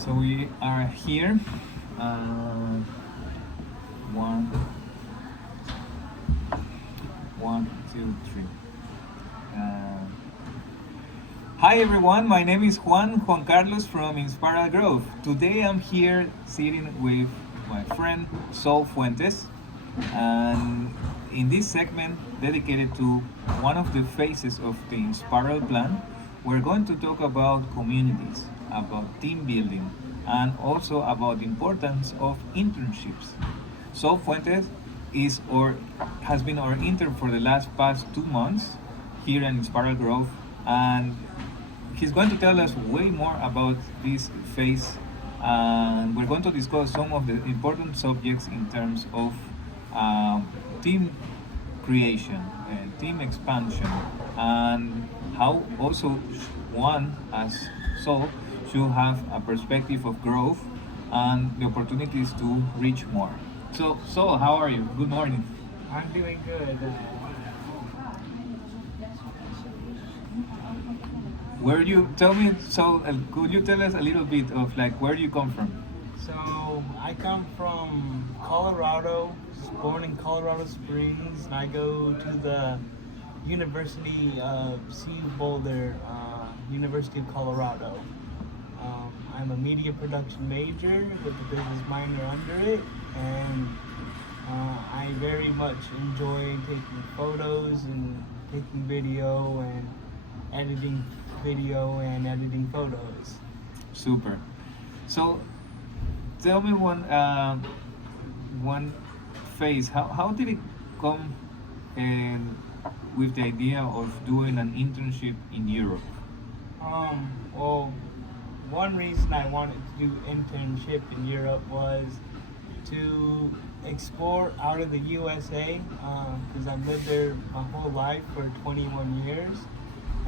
So we are here. Uh, one, one, two, three. Uh, Hi everyone, my name is Juan Carlos from Inspiral Growth. Today I'm here sitting with my friend Sol Fuentes, and in this segment dedicated to one of the phases of the Inspiral Plan, we're going to talk about communities, about team building, and also about the importance of internships. Sol Fuentes is or has been our intern for the last past 2 months here in Inspiral Growth, and he's going to tell us way more about this phase, and we're going to discuss some of the important subjects in terms of team creation and team expansion, and how also one as Sol should have a perspective of growth and the opportunities to reach more. So, Sol, how are you? Good morning. I'm doing good. Where you tell me? So, could you tell us a little bit of like where you come from? So I come from Colorado, born in Colorado Springs, and I go to the University of CU Boulder, University of Colorado. I'm a media production major with a business minor under it, and I very much enjoy taking photos and taking video and editing photos. Super. So, tell me one phase. How did it come and with the idea of doing an internship in Europe? Well, one reason I wanted to do internship in Europe was to explore out of the USA, because I've lived there my whole life for 21 years,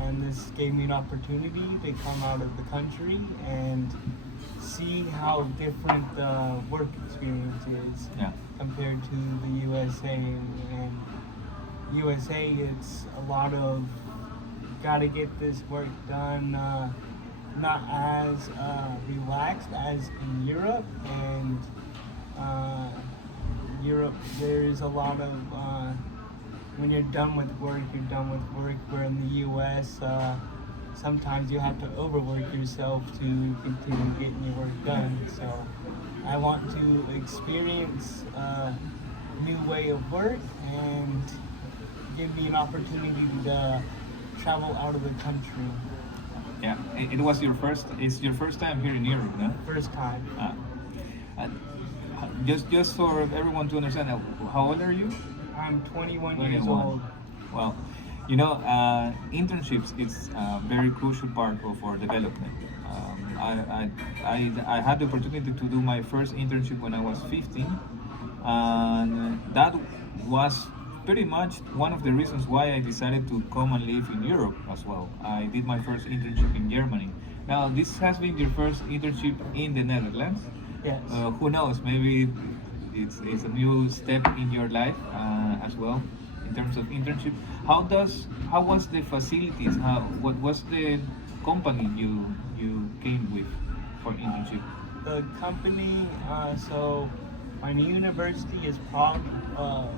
and this gave me an opportunity to come out of the country and see how different the work experience is Yeah. compared to the USA. And USA, it's a lot of gotta get this work done, not as relaxed as in Europe. And Europe, there's a lot of when you're done with work, you're done with work. Where in the US, sometimes you have to overwork yourself to continue getting your work done. So I want to experience a new way of work and give me an opportunity to travel out of the country. Yeah. It was your first. It's your first time here in Europe, no? First time. And just for everyone to understand, how old are you? I'm 21 years 21. old. Well, internships is a very crucial part of our development. I had the opportunity to do my first internship when I was 15, and that was pretty much one of the reasons why I decided to come and live in Europe as well. I did my first internship in Germany. Now, this has been your first internship in the Netherlands. Yes. Who knows? Maybe it's a new step in your life as well in terms of internship. How was the facilities? What was the company you came with for internship? The company, so my university is partnered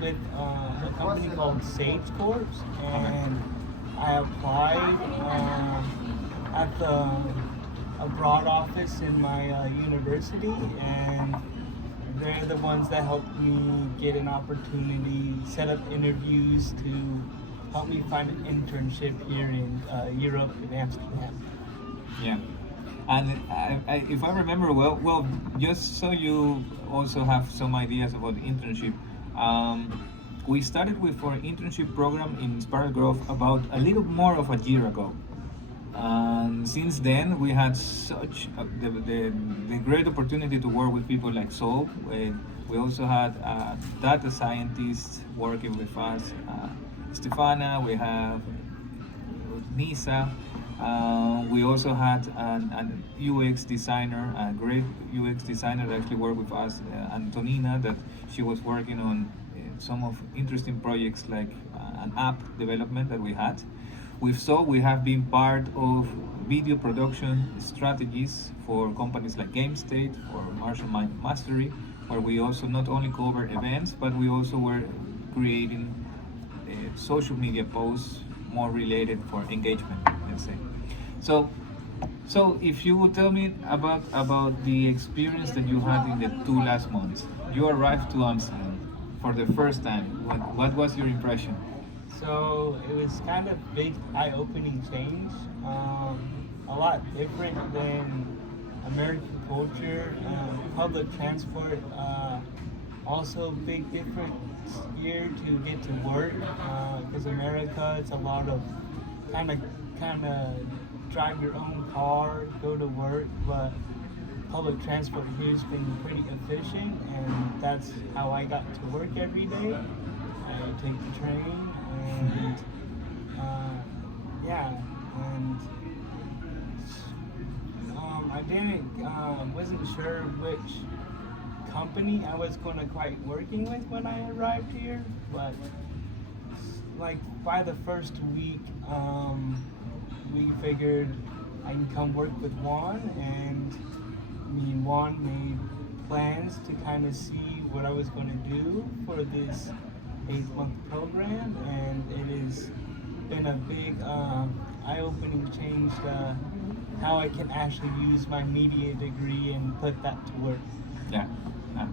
with a company called Sage Corps, and I applied at the abroad office in my university, and they're the ones that helped me get an opportunity, set up interviews to help me find an internship here in Europe, in Amsterdam. Yeah. And if I remember well, just so you also have some ideas about internship, we started with our internship program in Inspiral Growth about a little more of a year ago. And since then, we had such the great opportunity to work with people like Sol. We also had data scientists working with us, Stefana. We have Nisa. We also had an UX designer, a great UX designer that actually worked with us, Antonina, that she was working on some of interesting projects like an app development that we had. With So, we have been part of video production strategies for companies like GameState or Martial Mind Mastery, where we also not only cover events, but we also were creating social media posts more related for engagement, let's say. So, so if you would tell me about the experience that you had in the 2 last months, you arrived to Amsterdam for the first time. What was your impression? So it was kind of big, eye-opening change. A lot different than American culture, public transport. Also, big difference here to get to work. Because America, it's a lot of kind of drive your own car, go to work, but public transport here's been pretty efficient, and that's how I got to work every day. I take the train, and yeah, and I didn't wasn't sure which company I was going to quite working with when I arrived here, but like by the first week, we figured I can come work with Juan, and me and Juan made plans to kind of see what I was going to do for this 8-month program, and it has been a big eye-opening change how I can actually use my media degree and put that to work. Yeah. yeah.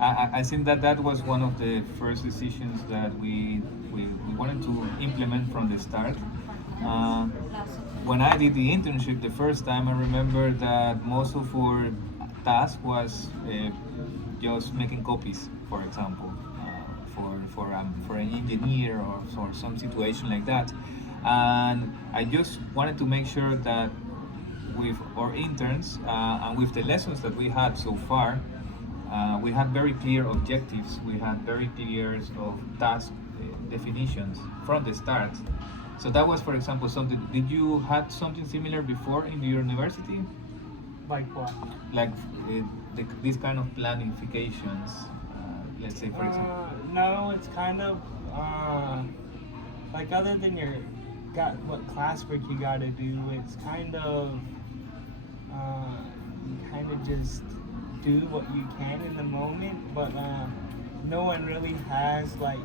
I think that that was one of the first decisions that we wanted to implement from the start. Uh, when I did the internship the first time, I remember that most of our task was just making copies, for example, for an engineer or for some situation like that. And I just wanted to make sure that with our interns and with the lessons that we had so far, we had very clear objectives. We had very clear of task definitions from the start. So that was, for example, something. Did you had something similar before in your university? Like what? Like this kind of planifications, let's say, for example. No, it's kind of like other than your got what classwork you got to do. It's kind of you kind of just do what you can in the moment, but no one really has like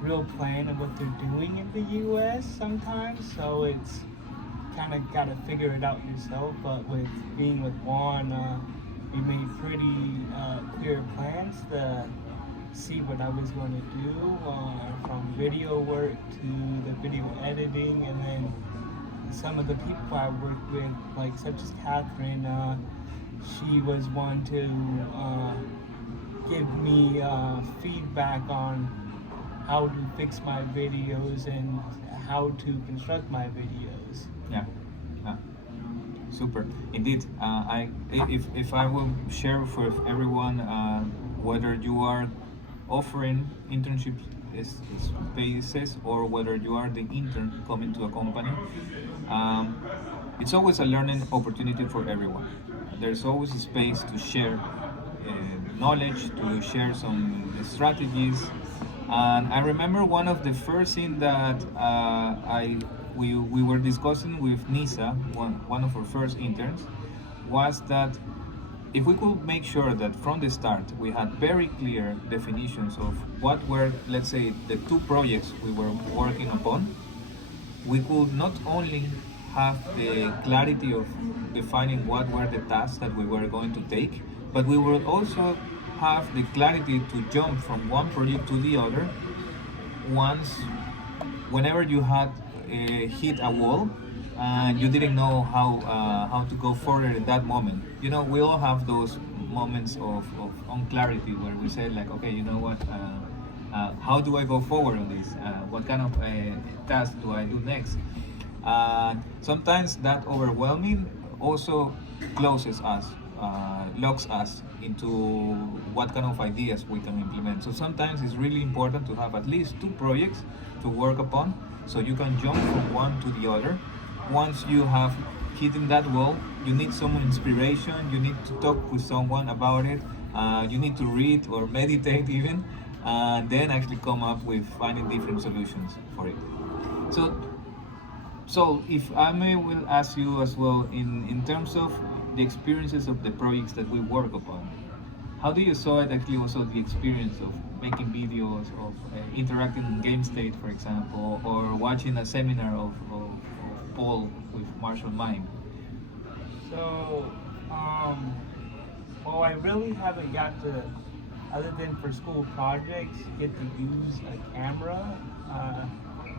real plan of what they're doing in the U.S. sometimes. So it's kind of got to figure it out yourself. But with being with Juan, we made pretty clear plans to see what I was going to do, from video work to the video editing, and then some of the people I worked with, like such as Catherine, she was one to give me feedback on how to fix my videos and how to construct my videos. Yeah. Yeah. Super. Indeed. If I will share with everyone whether you are offering internship spaces or whether you are the intern coming to a company, it's always a learning opportunity for everyone. There's always a space to share knowledge, to share some strategies. And I remember one of the first things that we were discussing with Nisa, one of our first interns, was that if we could make sure that from the start we had very clear definitions of what were, let's say, the 2 projects we were working upon, we could not only have the clarity of defining what were the tasks that we were going to take, but we will also have the clarity to jump from one project to the other whenever you had hit a wall and you didn't know how to go further in that moment. You know, we all have those moments of unclarity where we say like, okay, you know what, how do I go forward on this? What kind of task do I do next? Sometimes that overwhelming also closes us, locks us into what kind of ideas we can implement. So sometimes it's really important to have at least 2 projects to work upon so you can jump from one to the other. Once you have hitting that wall, you need some inspiration, you need to talk with someone about it, you need to read or meditate even, and then actually come up with finding different solutions for it. So So, if I may, will ask you as well in terms of the experiences of the projects that we work upon. How do you saw it actually also the experience of making videos, of interacting in game state, for example, or watching a seminar of Paul with Marshall Mind? So, um, well, I really haven't got to, other than for school projects, get to use a camera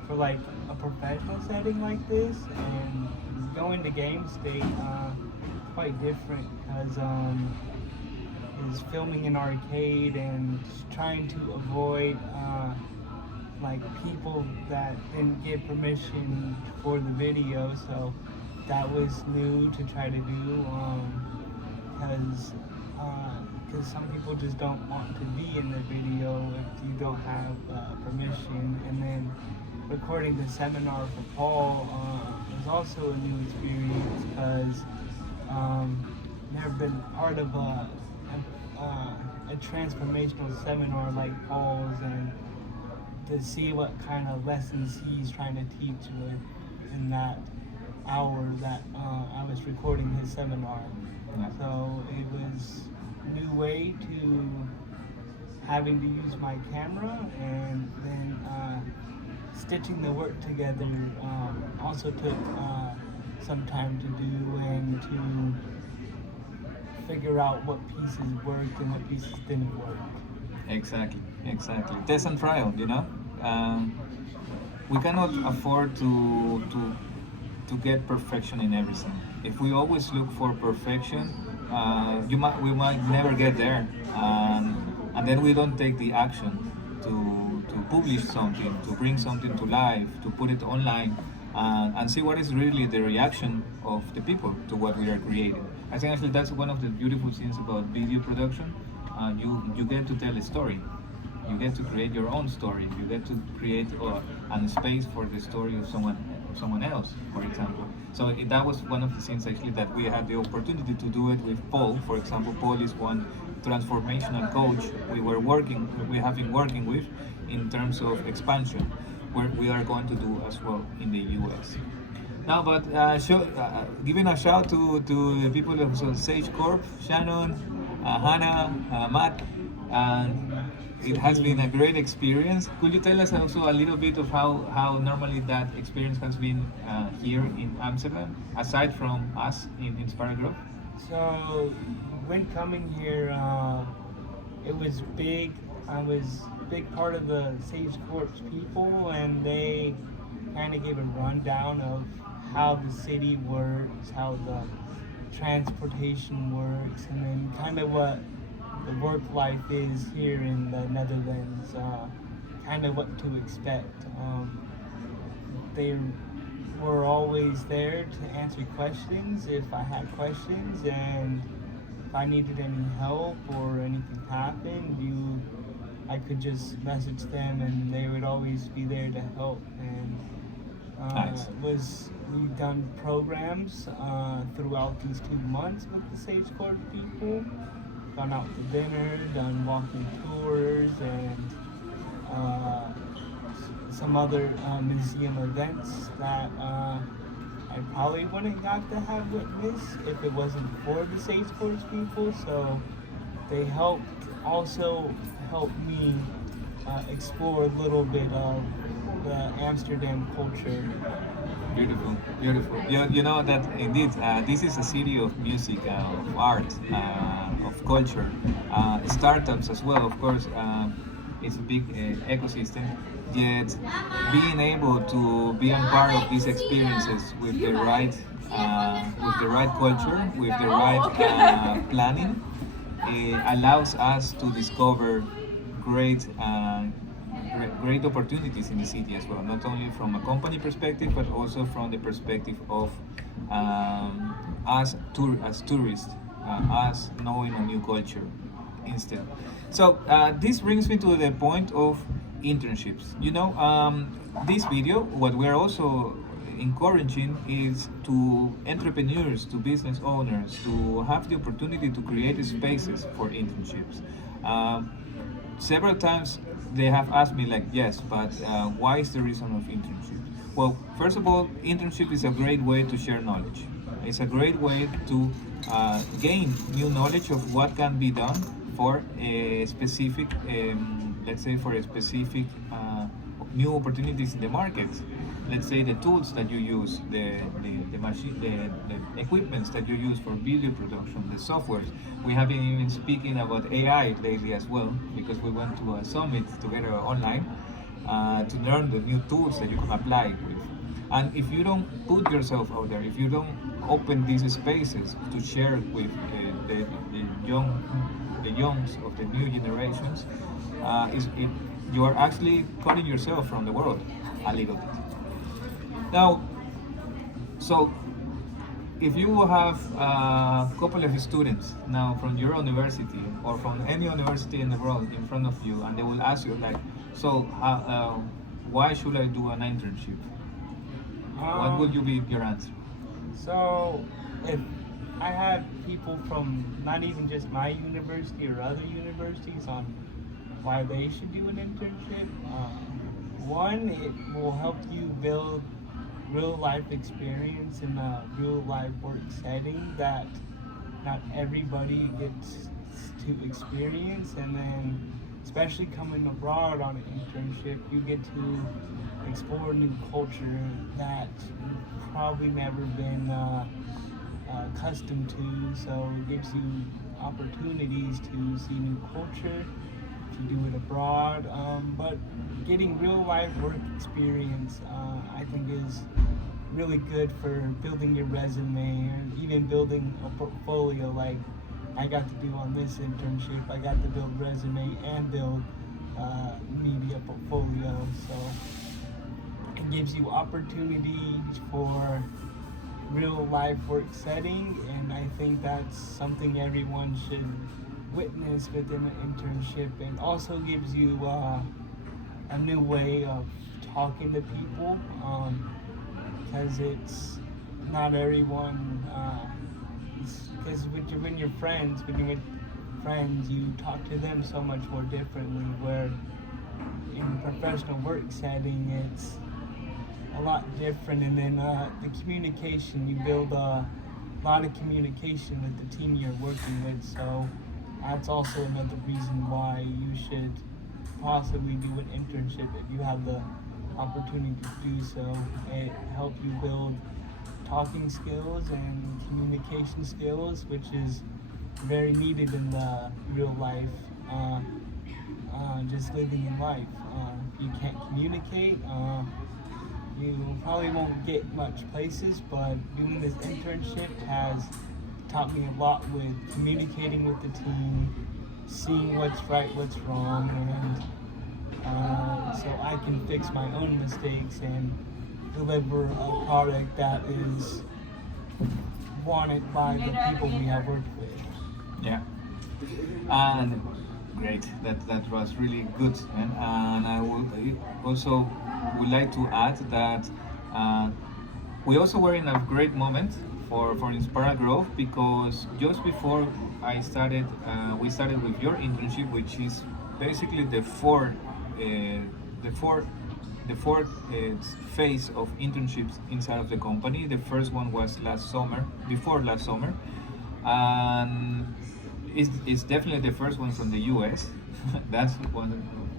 for like a professional setting like this. And going to game state quite different because is filming in arcade and trying to avoid like people that didn't get permission for the video. So that was new to try to do because some people just don't want to be in the video if you don't have permission. And then recording the seminar for Paul was also a new experience because never been part of a transformational seminar like Paul's, and to see what kind of lessons he's trying to teach with in that hour that I was recording his seminar. So it was a new way to having to use my camera, and then stitching the work together also took some time to do and to figure out what pieces worked and what pieces didn't work. Exactly, exactly. Test and trial, you know. Um, we cannot afford to get perfection in everything. If we always look for perfection, we might never get there, and then we don't take the action to publish something, to bring something to life, to put it online, and see what is really the reaction of the people to what we are creating. I think actually that's one of the beautiful things about video production. You get to tell a story. You get to create your own story. You get to create a space for the story of someone else, for example. So that was one of the things actually that we had the opportunity to do it with Paul. For example, Paul is one transformational coach we have been working with in terms of expansion, where we are going to do as well in the US. Now, but giving a shout to the people of Sage Corp, Shannon, Hannah, Matt, and it has been a great experience. Could you tell us also a little bit of how normally that experience has been here in Amsterdam, aside from us in Inspiral Growth? So when coming here, it was big. I was a big part of the Sage Corps people, and they kind of gave a rundown of how the city works, how the transportation works, and then kind of what the work life is here in the Netherlands, kind of what to expect. They were always there to answer questions if I had questions, and if I needed any help or anything happened, I could just message them, and they would always be there to help. And Nice. we've done programs throughout these 2 months with the Sage Court people. Gone out to dinner, done walking tours, and some other museum events that I probably wouldn't got to have witnessed if it wasn't for the Sage Court people. So they also helped me explore a little bit of the Amsterdam culture. Beautiful, beautiful. You know that indeed this is a city of music, of art, of culture, startups as well. Of course, it's a big ecosystem. Yet, being able to be a part of these experiences with the right culture, with the right planning, allows us to discover great great opportunities in the city as well, not only from a company perspective, but also from the perspective of as tourists, us knowing a new culture instead. So this brings me to the point of internships. You know, this video, what we're also encouraging is to entrepreneurs, to business owners, to have the opportunity to create spaces for internships. Um, Several times they have asked me like, yes, but why is the reason of internships? Well, first of all, internship is a great way to share knowledge. It's a great way to gain new knowledge of what can be done for a specific, let's say, for a specific new opportunities in the market. Let's say the tools that you use, the machine, the equipments that you use for video production, the softwares. We have been even speaking about AI lately as well because we went to a summit together online to learn the new tools that you can apply with. And if you don't put yourself out there, if you don't open these spaces to share with the youngs of the new generations, you are actually cutting yourself from the world a little bit. Now, so if you have a couple of students now from your university or from any university in the world in front of you, and they will ask you like, so why should I do an internship? What would you be your answer? So, if I had people from not even just my university or other universities on why they should do an internship, one, it will help you build real life experience in a real life work setting that not everybody gets to experience, and then especially coming abroad on an internship, you get to explore new culture that you've probably never been accustomed to. So it gives you opportunities to see new culture, to do it abroad. But getting real life work experience, I think, is really good for building your resume or even building a portfolio like I got to do on this internship. I got to build resume and build media portfolio. So it gives you opportunities for real life work setting, and I think that's something everyone should witness within an internship, and also gives you a new way of talking to people, because it's not everyone. Because when you're friends, you talk to them so much more differently. Where in a professional work setting, it's a lot different. And then the communication, you build a lot of communication with the team you're working with. So that's also another reason why you should possibly do an internship if you have the opportunity to do so. It helps you build talking skills and communication skills, which is very needed in the real life, just living in life. If you can't communicate, you probably won't get much places, but doing this internship has taught me a lot with communicating with the team, seeing what's right, what's wrong, and so I can fix my own mistakes and deliver a product that is wanted by the people we have worked with. Yeah. And great. That was really good. And I also would like to add that we also were in a great moment for Inspiral Growth, because just before we started with your internship, which is basically the fourth phase of internships inside of the company. The first one was before last summer, and it's definitely the first one from the US. That's one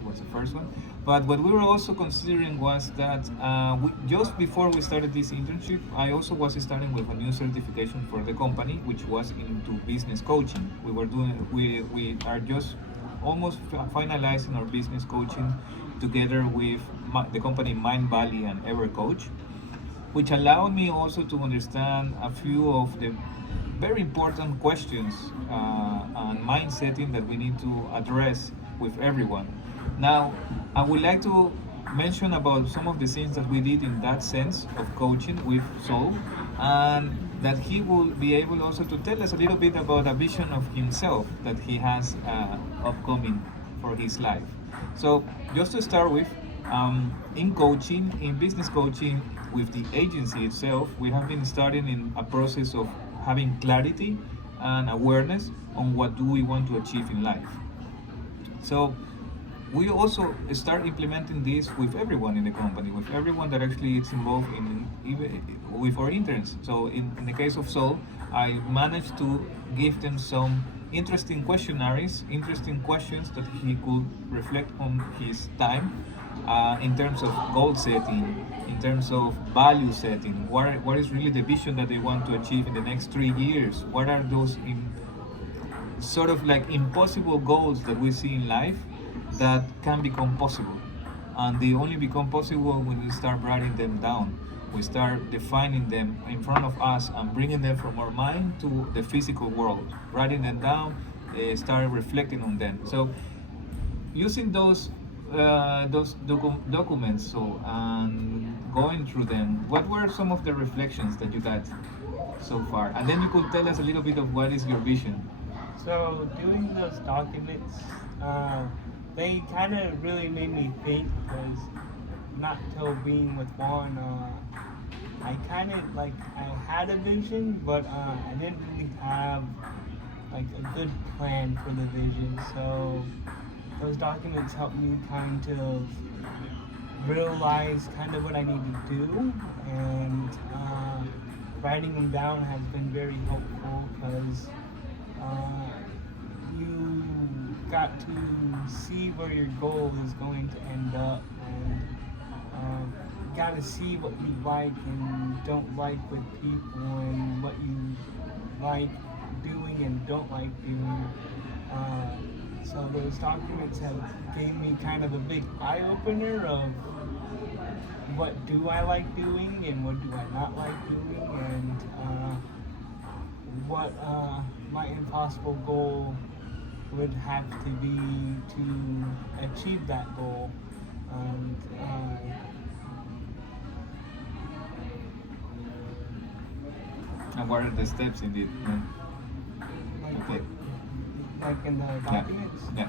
was the first one. But what we were also considering was that just before we started this internship, I also was starting with a new certification for the company, which was into business coaching. We are just almost finalizing our business coaching together with the company Mind Valley and EverCoach, which allowed me also to understand a few of the very important questions and mindsetting that we need to address with everyone. Now, I would like to mention about some of the things that we did in that sense of coaching with Sol, and that he will be able also to tell us a little bit about a vision of himself that he has upcoming for his life. So, just to start with, in business coaching with the agency itself, we have been starting in a process of having clarity and awareness on what do we want to achieve in life. So we also start implementing this with everyone in the company, with everyone that actually is involved in even with our interns. So in the case of Sol, I managed to give them some interesting questionnaires, interesting questions that he could reflect on his time in terms of goal setting, in terms of value setting. What is really the vision that they want to achieve in the next 3 years? What are those sort of like impossible goals that we see in life that can become possible, and they only become possible when we start writing them down. We start defining them in front of us and bringing them from our mind to the physical world, writing them down, start reflecting on them. So using those documents, so and going through them, what were some of the reflections that you got so far? And then you could tell us a little bit of what is your vision. So doing those documents, they kind of really made me think because not till being with Juan, I kind of like I had a vision, but I didn't really have like a good plan for the vision. So those documents helped me kind of realize kind of what I need to do, and writing them down has been very helpful because you got to see where your goal is going to end up, and you got to see what you like and don't like with people, and what you like doing and don't like doing. So those documents have gave me kind of a big eye opener of what do I like doing and what do I not like doing, and what my impossible goal would have to be to achieve that goal. And And what are the steps indeed? Yeah. like, Okay. like in the Yeah. documents. Yeah.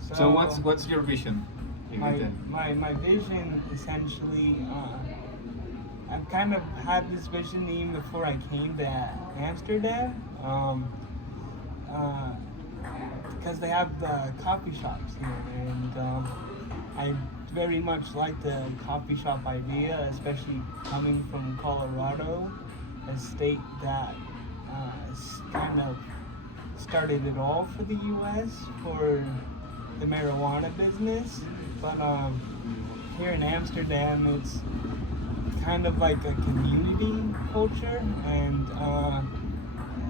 So what's your vision? If you my, can- my vision essentially, I've kind of had this vision even before I came to Amsterdam, because they have the coffee shops here, and I very much like the coffee shop idea, especially coming from Colorado, a state that kind of started it all for the U.S. for the marijuana business, but here in Amsterdam, it's kind of like a community culture, and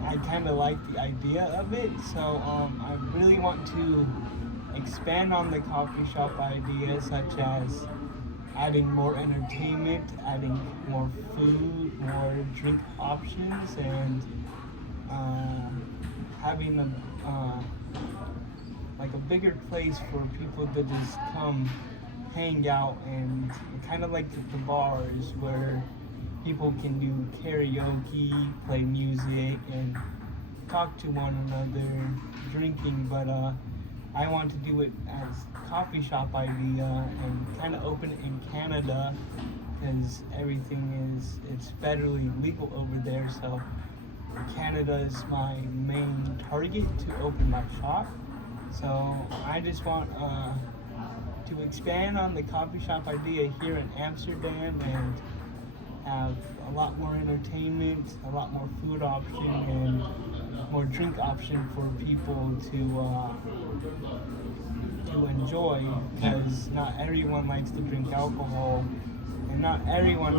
I kind of like the idea of it. So I really want to expand on the coffee shop idea, such as adding more entertainment, adding more food, more drink options, and having like a bigger place for people to just come hang out, and kind of like the bars where people can do karaoke, play music, and talk to one another, drinking. But I want to do it as coffee shop idea and kind of open it in Canada, because everything it's federally legal over there. So Canada is my main target to open my shop. So I just want to expand on the coffee shop idea here in Amsterdam and have a lot more entertainment, a lot more food option, and more drink option for people to enjoy, because not everyone likes to drink alcohol, and not everyone